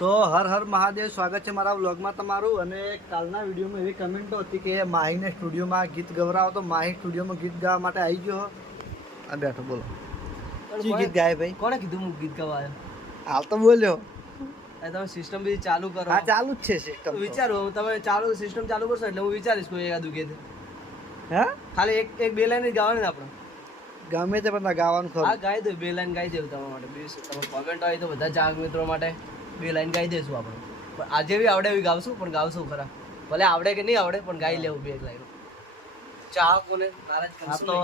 તો હર હર મહાદેવ સ્વાગત છે મારા વ્લોગમાં તમારું. અને કાલના વિડીયોમાં એવી કમેન્ટો હતી કે માહીને સ્ટુડિયોમાં ગીત ગવરાવો. તો માહી સ્ટુડિયોમાં ગીત ગાવા માટે આવી ગયો. આ બેઠો બોલો. શું ગીત ગાય ભાઈ? કોણે કીધું હું ગીત ગાવા હાલ તો બોલ્યો. તમે સિસ્ટમ બી ચાલુ કરો. હા ચાલુ જ છે સિસ્ટમ વિચારો તમે ચાલુ સિસ્ટમ ચાલુ કરશો એટલે હું વિચારીશ કોઈ એકાદું ગીત. હા? ખાલી એક એક બે લાઈન જ ગાવાની આપણે. ગમે તે પણ ગાવાનું હા ગાય ગાઈ દો બે લાઈન ગાઈ દેવું તમારા માટે. બીજું તમે કોમેન્ટ હોય તો બધા ચાહક મિત્રો માટે. બે લાઈન ગાઈ દઈશું આપણે. પણ આજે બી આવડે એવી ગાવશું પણ ગાવશું ખરા. ભલે આવડે કે નહીં આવડે પણ ગાઈ લેવું બે લાઈન. ચાહકોને નારાજ કરશું તો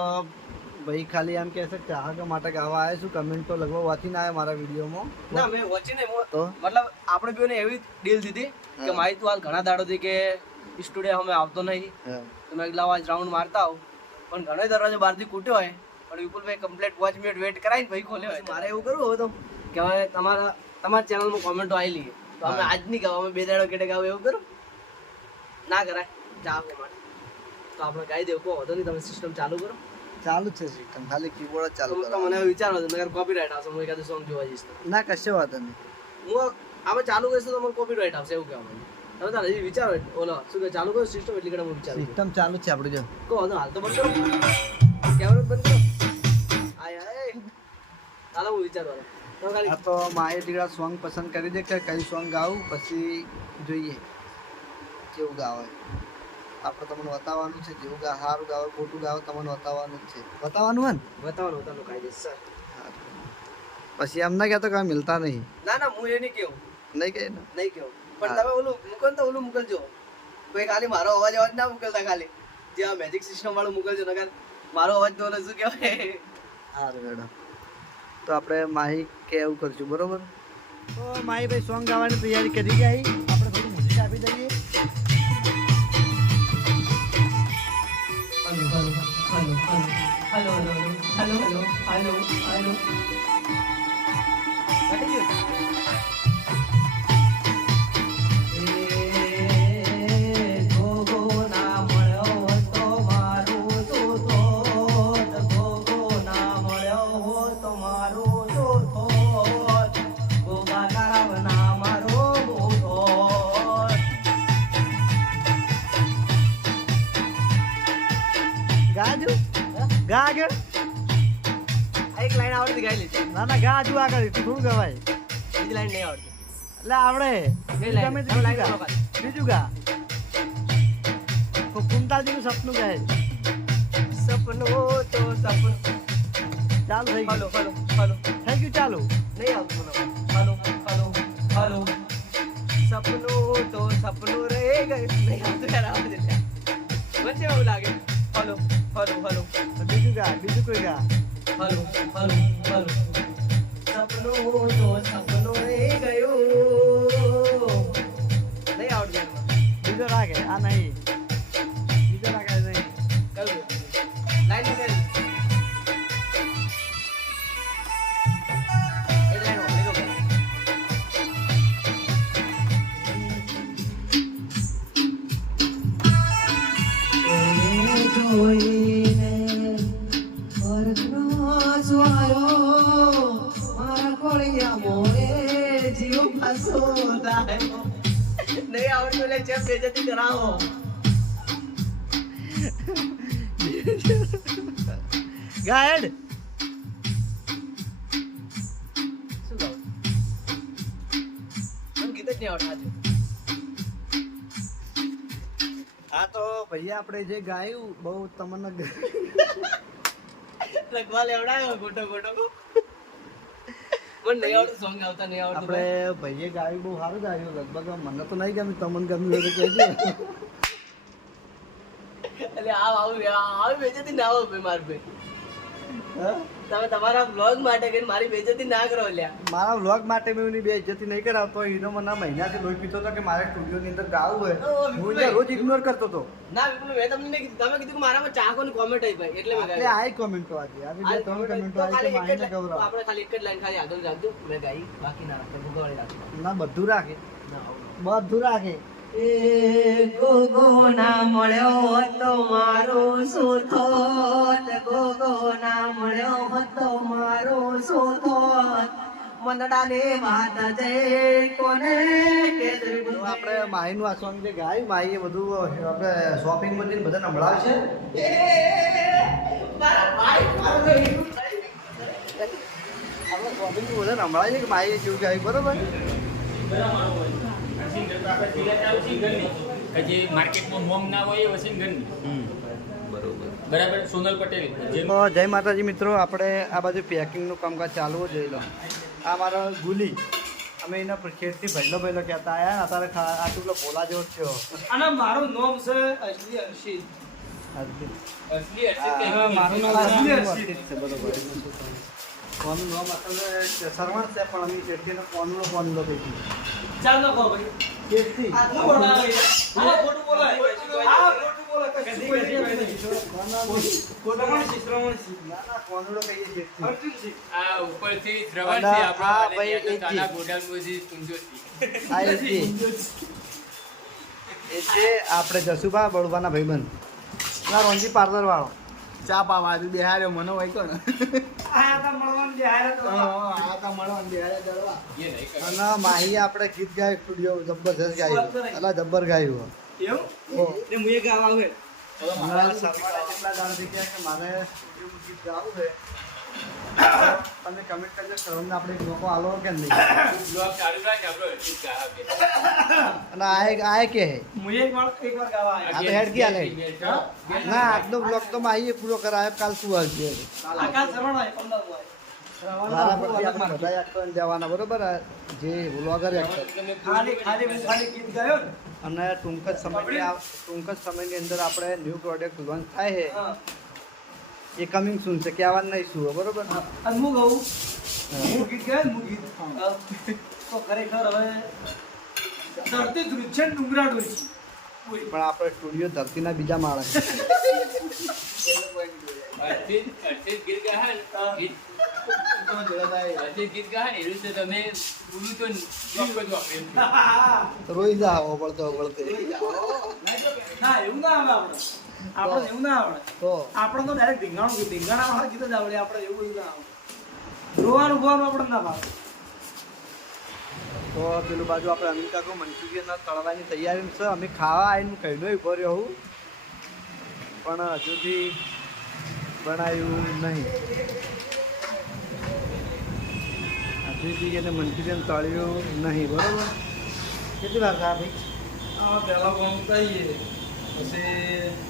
ભાઈ ખાલી એમ કહે છે ચાહકો માટે ગાવા આવ્યા છું કમેન્ટ તો લગભગ વાંચી ના આવ્યા મારા વિડીયોમાં. ના મેં વાંચી નહીં મતલબ આપણે બેને એવી ડીલ દીધી કે મારી તું હાલ ઘણા દાડોથી કે સ્ટુડિયો અમે આવતો નહીં. તમે તો મેં એકલા આજ રાઉન્ડ મારતા આવું પણ ઘણો દરવાજો બહારથી કૂટ્યો હોય. પણ વિપુલભાઈ કમ્પ્લીટ વોચ મિનિટ વેટ કરાવીને ભાઈ ખોલ્યો મારે એવું કરવું હવે તો? કે હવે તમારા તમારા ચેનલમાં કોમેન્ટો આવી લઈએ. તો અમે આજ નહીં ગાવ અમે બે દાડો કેટે ગાવ એવું કરો? ના કરાય. ચાહકો માટે તો આપણે ગાઈ દેવું કહો વધો નહીં તમે સિસ્ટમ ચાલુ કરો. ચાલુ છે સિસ્ટમ ખાલી કીબોર્ડ ચાલુ કરો. મને વિચારો છે નગર કોપીરાઇટ આવશે હું એકાદ સોંગ જોવા જઈશ. ના કશે વાંધો નહીં. હું આમાં ચાલુ કરીશ તો મને કોપીરાઇટ આવશે એવું કહેવાય માંગુ. તમે તારે હજી વિચારો ઓલો શું કે ચાલુ કરો સિસ્ટમ એટલે ઘણા હું વિચારું. સિસ્ટમ ચાલુ છે આપણે જો. કહો તો હાલ તો બંધ કરો. કેમેરો બંધ કરો. આય આય હાલો હું વિચારવા આ તો માએ દીકરા સોંગ પસંદ કરી દે કે કઈ સોંગ ગાવું પછી જોઈએ કેવું ગાવે આપણે તમને બતાવવાનું છે જેવું ગા સારું ગાવે ખોટું ગાવે તમને બતાવવાનું છે. બતાવવાનું હોય ને? બતાવવાનું બતાવવાનું કાઈ દઈશ સર. પછી એમ ના કહેતો કે મિલતા નહીં. ના ના હું એ નહીં કેવું નહીં કહે ને? નહીં કેવું પણ તમે ઓલું મૂકો તો ઓલું મોકલજો કોઈ ખાલી મારો અવાજ અવાજ ના મોકલતા ખાલી. જે આ મેજિક સિસ્ટમ વાળું મોકલજો નકર મારો અવાજ તો શું કહેવાય? હા મેડમ. તો આપણે માહી કે એવું કરશું બરોબર? તો માહી ભાઈ સોંગ ગાવાની તૈયારી કરી જાય આપણે થોડું મ્યુઝિક આપી દઈએ. Hello hello hello hello hello hello આગળ થોડું ગવાય બીજી લાઈન નહીં આવડતી. એટલે આવડે ગમે તે બીજું ગા. બીજું ગા કુંતાજીનું સપનું ગાય સપનું તો સપનું. ચાલુ થઈ ગયું. હલો હલો થઈ ગયું ચાલુ? નહીં આવતું હલો હલો હલો સપનું તો સપનું રહી ગયું. નહીં આવતું યાર આવાજ વચ્ચે એવું લાગે. હલો હલો હલો બીજું ગા બીજું કોઈ ગા હલો હલો હલો સપનું તો સપનું રહી ગયું નહીં આવડતું. બીજો રાગે આ નહીં નહીં આજે. તો ભાઈ આપણે જે ગાયું બહુ તમને લખવા લેવડાયો નહીં આવડતું સોંગ આવતા નહીં આવડતું આપણે ભાઈએ ગાયું બહુ સારું ગાયું લગભગ મને તો નહીં ગમ્યું તમને ગમ્યું કહેજો એટલે આ આવું આવી બેજતી ના આવો ભાઈ માર ભાઈ હા? તમે તમારા વ્લોગ માટે મારી બેજતી ના કરો લ્યા. મારા વ્લોગ માટે મેં એની બેજતી નહીં કરાવતો. હીરો મને મહિનાથી લોહી પીતો હતો કે મારે સ્ટુડિયોની અંદર ગાવું હોય. હું. રોજ ઇગ્નોર કરતો હતો. ના વિપુલ મેં તમને કીધું તમે કીધું કે મારામાં ચાહકો ની કોમેન્ટ આવી ભાઈ એટલે મેં એટલે આઈ કોમેન્ટો આજે આવી બે ત્રણ comment આવી ખાલી કે એક જ ગૌરવ. આપણે ખાલી એક જ લાઈન ખાલી આગળ રાખજો. મેં ગાઈ બાકી ના રાખે ભૂગવાળી રાખજો ના બધું રાખે. બધું રાખે. એ ગોગો ના મળ્યો હતો મારો સોથો. ગોગોના મળ્યો હતો મારો સોથો. થોત વંદડાને વાત જય કોને આપણે માહીનું આ સોંગ જે ગાય માહીએ બધું આપણે શોપિંગ બધા સંભળાવશે આપણે શોપિંગ બધા સંભળાય છે કે માહીએ કેવું ગાયું બરોબર? હજી માર્કેટમાં મોંગ ના હોય એ વસીન ઘરની. બરાબર. સોનલ પટેલ જય માતાજી મિત્રો આપણે આ બાજુ પેકિંગનું કામકાજ ચાલવું જોઈએ જોઈ લો આ મારો ગુલી. અમે એના ખેતથી ભૈલો ભૈલો કહેતા આવ્યા અત્યારે આ ટુકડો ભોલા જેવો થયો. અને મારું નામ છે અશ્લી હર્ષિત હાજી. અસલી હર્ષિત હા, કહેવાય. મારું નામ. હર્ષિત છે, બરોબર. કોનું નામ સરવણ છે પણ અમે ચેઠીનો કોનુડો કોનુડો કહીશું. ચાલ નાખો ભાઈ ચેઠી. આ શું બનાવે? આ ખોટું બોલાય. આ ખોટું બોલાય. કશું કોઈ નહીં. શ્રવણ છે, ના, ના, કોનુડો કહીએ ચેઠી. અર્જુન છે. આ ઉપરથી શ્રવણ છે આ ભાઈ ત્યાંનો એજી. કાના ગોડાઉનમાંથી કુંજોથી. આ એ છે. આપણે જસુભા બળવાના ભાઈબંધ ના રોંજી પાર્લર વાળો ચા પાવા આજે બેહાર્યો મને હોય કોણ આ હતા મળવાનું જે હારે તો. આ તો મળવાનું બેહાર્યો દરવા એ નહીં અને માહી આપણે ગીત ગાય સ્ટુડિયો જબરજસ્ત ગાયું અલા જબ્બર ગાયું એવું? ઓ. એ ગાવા આવે. મારે ગીત ગાવું છે તમે કમેન્ટ કરજો શ્રવણને આપણે એક મોકો આલો કે નહીં? બ્લોગ ચાલુ રાખ, આપણો હર્ષિત ગાવા કે અને આય આ એક કે હે. મુજે એક વાર એક વાર ગાવા આ તો હેડ ગયા લે. ના આજનો બ્લોગ તો માહીએ પૂરો કરાય કાલ શું આવશે કાલ શ્રવણ હોય, પંદર હોય. દેવાના બરોબર? જે વ્લોગર અને ટૂંક જ સમયની ટૂંક જ સમયની અંદર આપણે ન્યૂ પ્રોડક્ટ લોન્ચ થાય છે. એ કમિંગ સૂન છે કે કહેવાનું નહીં શું બરોબર? અને હું ગઉં હું. ગીત ગાય ને હું ગીત તો ખરેખર હવે ધરતી ધ્રુજ છે ને ડુંગરા છે. પણ આપણે સ્ટુડિયો ધરતીના બીજા એમ. રોઈ જાવ ઓગળતો ઓબળતે ના એવું ના આવે આપણે. આપણે એવું ના આવડે. આપણે તો ડાયરેક્ટ ઢીંગાણું રીંગણા ઢીંગાણા વાળા ગીત જ આવડે આપણે એવું બધું ના આવડે. રોવાનું બોવાનું આપણે ના ભાવે. તો પેલું બાજુ આપણે અમિતા કહું મંચુરિયન તળવાની તૈયારી છે. અમે ખાવા આવીને કહીનો ઊભો રહ્યો હું. પણ હજુ સુધી બનાવ્યું નહીં. હજુ સુધી એને મંચુરિયન તળ્યું નહીં બરોબર? કેટલી વાર ભાઈ પહેલાં પણ કહીએ પછી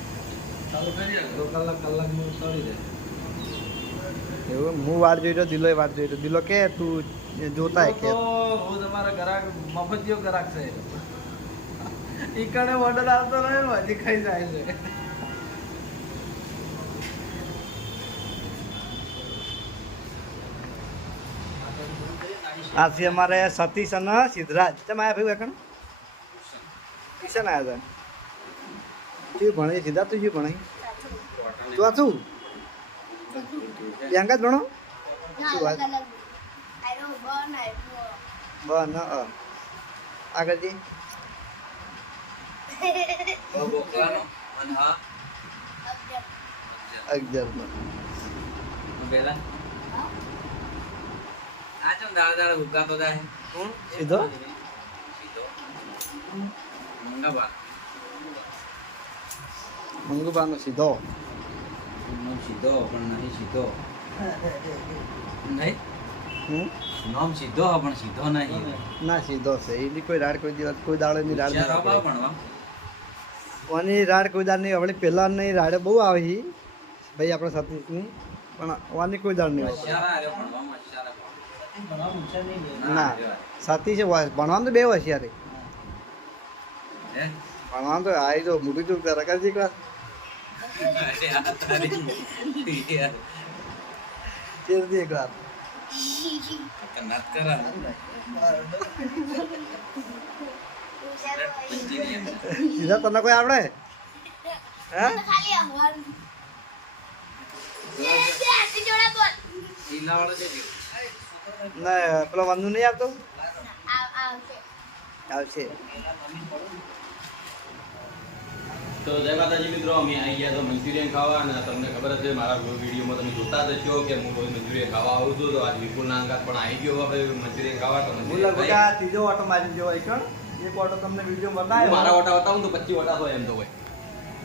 એવું? હું વાત જોઈ રહ્યો વાટ જોઈ દિલો કે, તું જોતા હે કે તો રોજ અમારા ગ્રાહક મફતિયો ગ્રાહક છે. ઈ કણે ઓર્ડર આવતો રહે ને જાય છે. આ અમારે સતીશ અને સિદ્ધરાજ. તમે આયા ભાઈ એકણ કિશન આવ્યા હતા. તું ભણે સિદ્ધાર્થ તું શું ભણે. તું આ શું? પ્રિયંકા જ ભણો? શું વાત? બ ન અ આગળ જી અગિયાર. નો સીધો. મંગુબાનો સીધો. સીધો પણ નહીં સીધો. નહીં? હું નામ સીધો પણ સીધો નહીં. ના સીધો છે. એની કોઈ રાડ કોઈ દિવસ કોઈ દાડો ની રાડ. ઓની રાડ કોઈ દાડ નહીં આપણે પહેલા નહીં રાડે બહુ આવી ભાઈ આપણે સતીશની પણ ઓની કોઈ દાડ નહીં હોશિયાર ના સાતી છે ભણવાનું તો બે હોશિયારી. હે? ભણવાનું તો આવી તો મૂકી ચૂક કરે કરજી ક્લાસ તેરથી એક વાર કનાત કરા તને કોઈ આવડે પેલો વાંધો નહીં આવતો? આવશે. તો જય માતાજી મિત્રો અમે આવી ગયા તો મંચુરિયન ખાવા અને તમને ખબર જ છે મારા વિડીયોમાં તમે જોતા જ છો કે હું રોજ મંચુરિયન ખાવા આવું છું. તો આજ વિપુલના અંગાત પણ આવી ગયો આપણે મંચુરિયન ખાવા. તો મંચુરિયન આ ત્રીજો ઓટો મારી ગયો હોય એક ઓટો તમને વીડિયો બતાવ્યો. મારા ઓટા બતાવું તો પચીસ ઓટા હોય એમ તો હોય.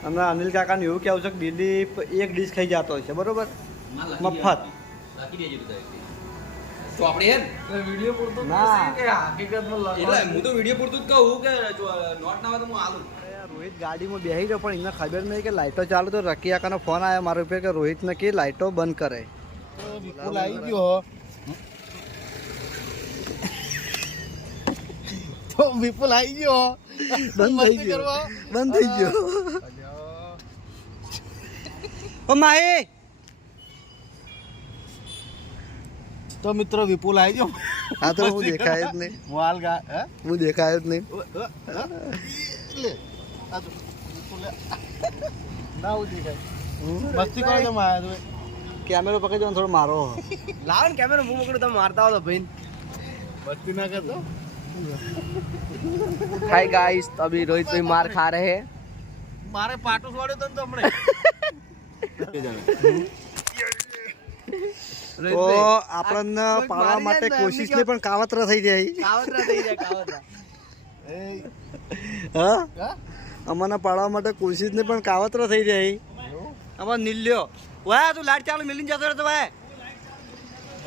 અને અનિલ કાકાને એવું કહેવું છે કે દિલીપ એક ડીશ ખાઈ જતો હોય છે બરોબર મફત. લખી દેજો તો આપણે વીડિયો પૂરતો ના. કે હકીકતમાં એટલે હું તો વીડિયો પૂરતું જ કહું કે નોટ ના હોય તો હું આલું રોહિત ગાડીમાં બેસી ગયો પણ એને ખબર નહીં કે લાઇટો ચાલુ તો રકી આકાનો ફોન આવ્યો મારા ઉપર કે રોહિતને કે લાઇટો બંધ કરે. વિપુલ આવી ગયો તો વિપુલ આવી ગયો બંધ થઈ ગયો. બંધ થઈ ગયો. ઓ માએ. તો મિત્રો વિપુલ આવી ગયો. હા તો હું દેખાય જ નહીં. હું હાલ હું? દેખાય જ નહીં. કેમેરો પકડી જવાનો થોડો મારો. લાવ ને કેમેરો હું પકડું તમે મારતા હો ભાઈ મસ્તી ના કરતો હાય ગાઈસ તો અભી રોહિત ભાઈ માર ખા રહે હે. મારે પાટો છોડ્યો તને તો હમણે. તો આપણને પાડવા માટે કોશિશ નહીં પણ કાવતરા થઈ જાય. કાવતરા થઈ જાય કાવતરા. હા? અમને પાડવા માટે કોશિશ નહીં પણ કાવતરો થઈ જાય. અમાર નીલ્યો. વાય તું લાઈટ ચાલુ મિલીને જતો રહેતો ભાઈ.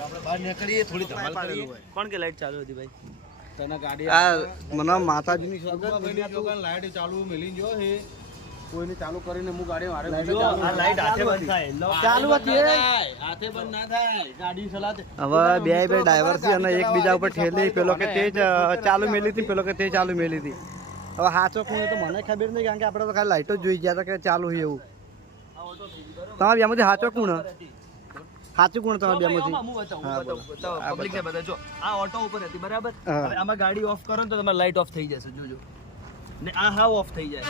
આપણે બહાર નીકળીએ થોડી ધમાલ કરેલું હોય કોણ કે લાઈટ ચાલુ હતી ભાઈ? તને ગાડી આ મને માતાજીની લાઈટ ચાલુ મેલી જો હે. કોઈને ચાલુ કરીને હું ગાડી મારે લાઈટ હાથે બંધ થાય. ચાલુ હતી હાથે બંધ ના થાય. ગાડી ચલાતે હવે બે બે ડ્રાઈવર છે અને એકબીજા ઉપર ઠેલી. પેલો કે તે જ ચાલુ મેલી હતી પેલો કે તે ચાલુ મેલી હતી. હવે હાચો કોણ તો મને ખબર નહીં કારણ કે આપણે તો ખાલી લાઇટો જોઈ ગયા હતા કે ચાલુ હોય એવું. તમારા બેમાંથી હાચો કોણ સાચું કોણ તમારા બેમાંથી? હું public ને બતાવો. જો, આ ઓટો ઉપર હતી બરાબર? હવે આમાં ગાડી ઓફ કરો ને તો તમારી લાઈટ ઓફ થઈ જશે જોજો. ને આ હાવ ઓફ થઈ જાય.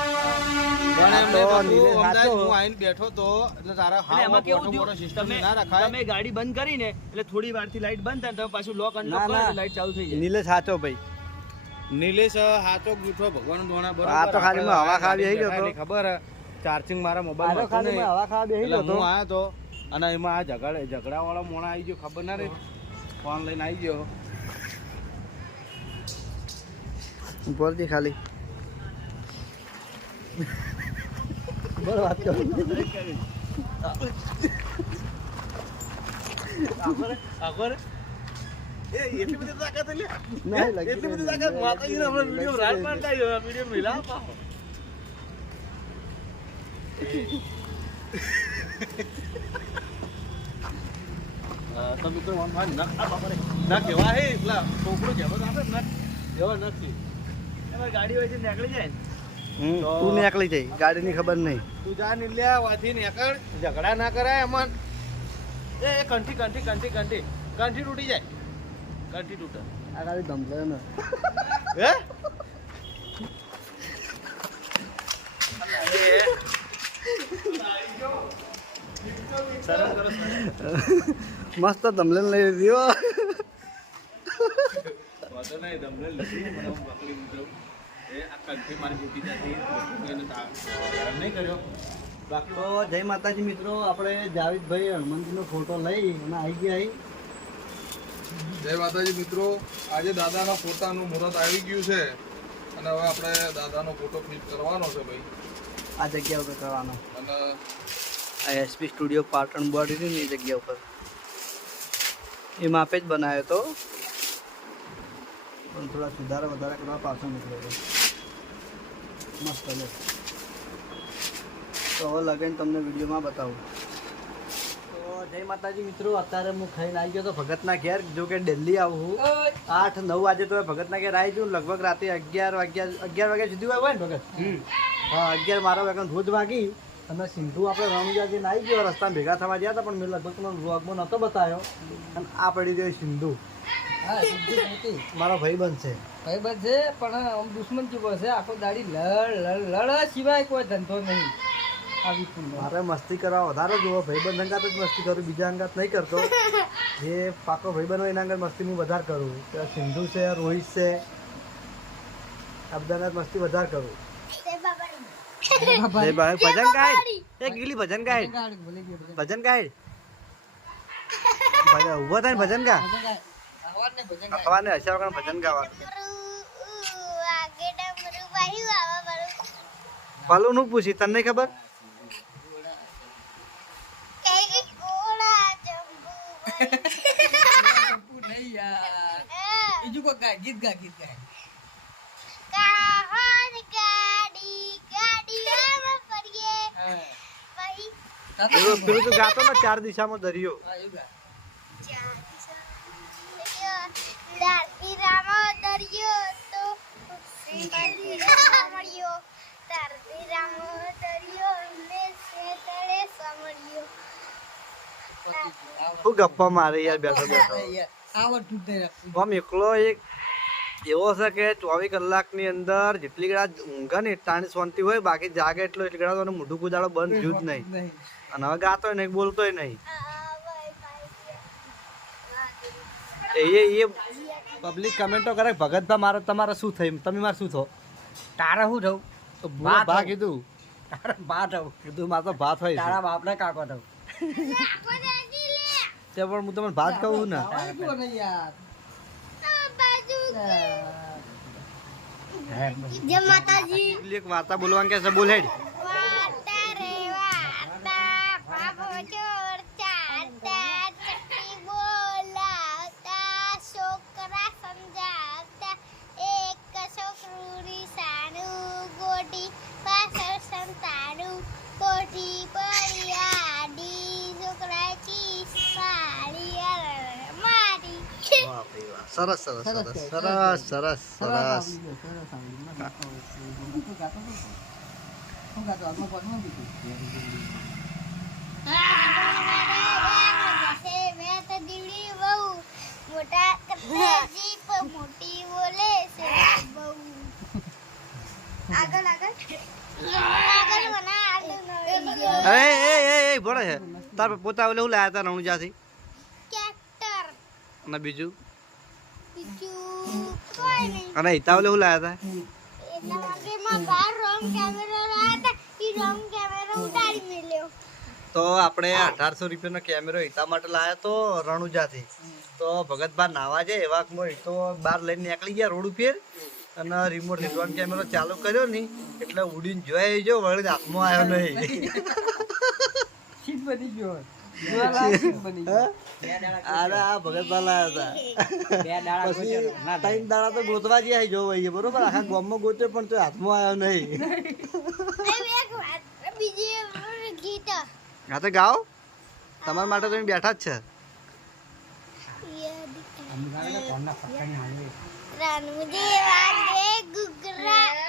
હું. આઈને બેઠો તો એટલે તારા હાવ એમાં કેવું થયું? સિસ્ટમ ના રખાય તમે ગાડી બંધ કરીને એટલે થોડી વારથી લાઈટ બંધ થાય તમે પાછું લોક અનલોક કરો લાઈટ ચાલુ થઈ જાય. નીલે સાચો ભાઈ. નિલેશ હાચો ગૂઠો ભગવાન દોણા બરોબર. આ તો ખાલી મેં હવા ખાવા બેહી ગયો તો. ખબર. ચાર્જિંગ મારા મોબાઈલ મોબાઈલ ખાલી મેં હવા ખાવા બેહી ગયો હું આયો તો અને એમાં આ ઝઘડા ઝઘડા વાળો મોણા આવી ગયો ખબર ના રે ફોન લઈને આવી ગયો. ઉપરથી ખાલી. બોલ વાત કરો. આગળ એ એટલી બધી તાકાત એટલે? એટલી બધી તાકાત? માતાજીને આપણે વીડિયો રાત મારતા આવ્યો વીડિયો મિલા પાહો તો મિત્રો ના આ બાપા રે. ના કહેવા હે પેલા છોકરો કહેવા આપે ને એવા નથી. એમાં ગાડી હોય નીકળી જાય તું નીકળી જઈ ગાડીની ખબર નહીં. તું જા નીલ્યા વાથી નીકળ. ઝઘડા ના કરાય અમન એ કંઠી કંઠી કંઠી કંઠી. કંઠી તૂટી જાય. કંઠી તૂટે. આ ગાડી ધમકે ને હે. મસ્ત ધમલેન લઈ લીધી વાંધો નહીં દમને લીધું મને હું પકડી એને તા- જય માતાજી મિત્રો આપણે જાવેદભાઈ હનુમાનજીનો ફોટો લઈ અને આવી ગયા જય માતાજી મિત્રો. આજે દાદાના ફોટાનું મુહૂર્ત આવી ગયું છે. અને હવે આપણે દાદાનો ફોટો ક્લિક કરવાનો છે ભાઈ. આ જગ્યા ઉપર કરવાનો. અને આ એસપી સ્ટુડિયો પાટણ બોડી હતી ને એ જગ્યા ઉપર. એ માપે જ બનાવ્યો હતો પણ થોડા સુધારા વધારા કરવા પાછો નીકળ્યો મસ્ત લે તો હવે લગન તમને વિડીયોમાં બતાવું. જય માતાજી મિત્રો અત્યારે હું ખાઈને આવી ગયો તો ભગતના ઘેર જો કે દિલ્હી આવું હું આઠ નવ વાગે તો ભગતના ઘેર આવી જઉં લગભગ રાતે અગિયાર વાગ્યા અગિયાર વાગ્યા સુધી હોય ને ભગત? હા અગિયાર મારા વાગ્યા રોજ વાગી અને સિંધુ આપણે રણુજા જઈને આવી ગયો રસ્તા ભેગા થવા ગયા હતા પણ મેં લગભગ તમને વ્લોગમાં નહોતો બતાવ્યો. અને આ પડી ગયો સિંધુ. મારો ભાઈ બનશે ભાઈબંધ છે પણ આમ દુશ્મન ચૂકો છે આખો દાડી લડ લડ લડ સિવાય કોઈ ધંધો નહીં. આવી મારે મસ્તી કરવા વધારે જુઓ ભાઈબંધ અંગાત જ મસ્તી કરું બીજા અંગાત નહીં કરતો. જે પાકો ભાઈબંધ હોય એના અંગત મસ્તી હું વધારે કરું. ત્યાં સિંધુ છે રોહિત છે આ બધાના મસ્તી વધારે કરું. ભાઈ ભજન ગાય. એ ગીલી ભજન ગાય. ગાઈડ ઊભો થાય ભજન. ભજન ગાય. ભજનનું પૂછી તને ભજન ગા ભજન ગાય. અવાજ ને ભજન ગાય. અખવાને હસ્યા વગર ભજન ગાવા ભલું નું પૂછી તને નહીં ખબર ચંપુ નહીં યાર. બીજું કોઈ ગાય, ગીત ગાય, ગીત ગાય. હા. પેલું પેલું તો ગાતો ને ચાર દિશામાં દરિયો હા, એવું ગાય. હું ગપ્પા મારે યાર બેઠો બેઠો. આવડતું જ નહીં આમ એકલો એક. એવો છે કે ચોવીસ કલાકની અંદર જેટલી ગળા ઊંઘે ને તાણી શાંતિ હોય બાકી જાગે એટલો એટલી ગળા તો મોઢું કુદાડો બંધ થયું જ નહીં. અને હવે ગાતોય નહીં બોલતોય નહીં. એ એ પબ્લિક કમેન્ટો કરે ભગતભા મારે તમારે શું થયું? તમે મારે શું થો? તારે શું થયું ભાત ભા કીધું. તારે બા થયું કીધું મારે તો ભાત હોય તારા બાપને કાકો થયું તે પણ હું તમને ભાત કહું ને? જય માતાજી. એક વાર્તા બોલવાનું કે છે? બોલ હેડ. સરસ સરસ સરસ સરસ. સરસ સરસ આગળ આગળ ભણે છે. તાર પોતા ઓલે હું લાયા હતા રણુજાથી? અને બીજું? અને હિતા ઓલે હું લાયા હતા બાર તો આપણે અઢારસો રૂપિયાનો કેમેરો હિતા માટે લાયા તો રણુજાથી. તો ભગતભા નાવા જાય એવા તો બહાર લઈને નીકળી ગયા રોડ ઉપર. અને રિમોટ હિટવાન કેમેરો ચાલુ કર્યો ને એટલે ઉડીને જોઈ જો વળી હાથમાં આવ્યો નહીં. બની ગયો. અરે આ ભગત લાયા હતા. પછી ત્રણ દાડા તો ગોતવા ગયા છે બરોબર? આખા ગામમાં ગોતે પણ તો હાથમાં આવ્યો નહીં. હા તો તમારા માટે તમે બેઠા જ છે. રાનુ દેવા ગુગરા.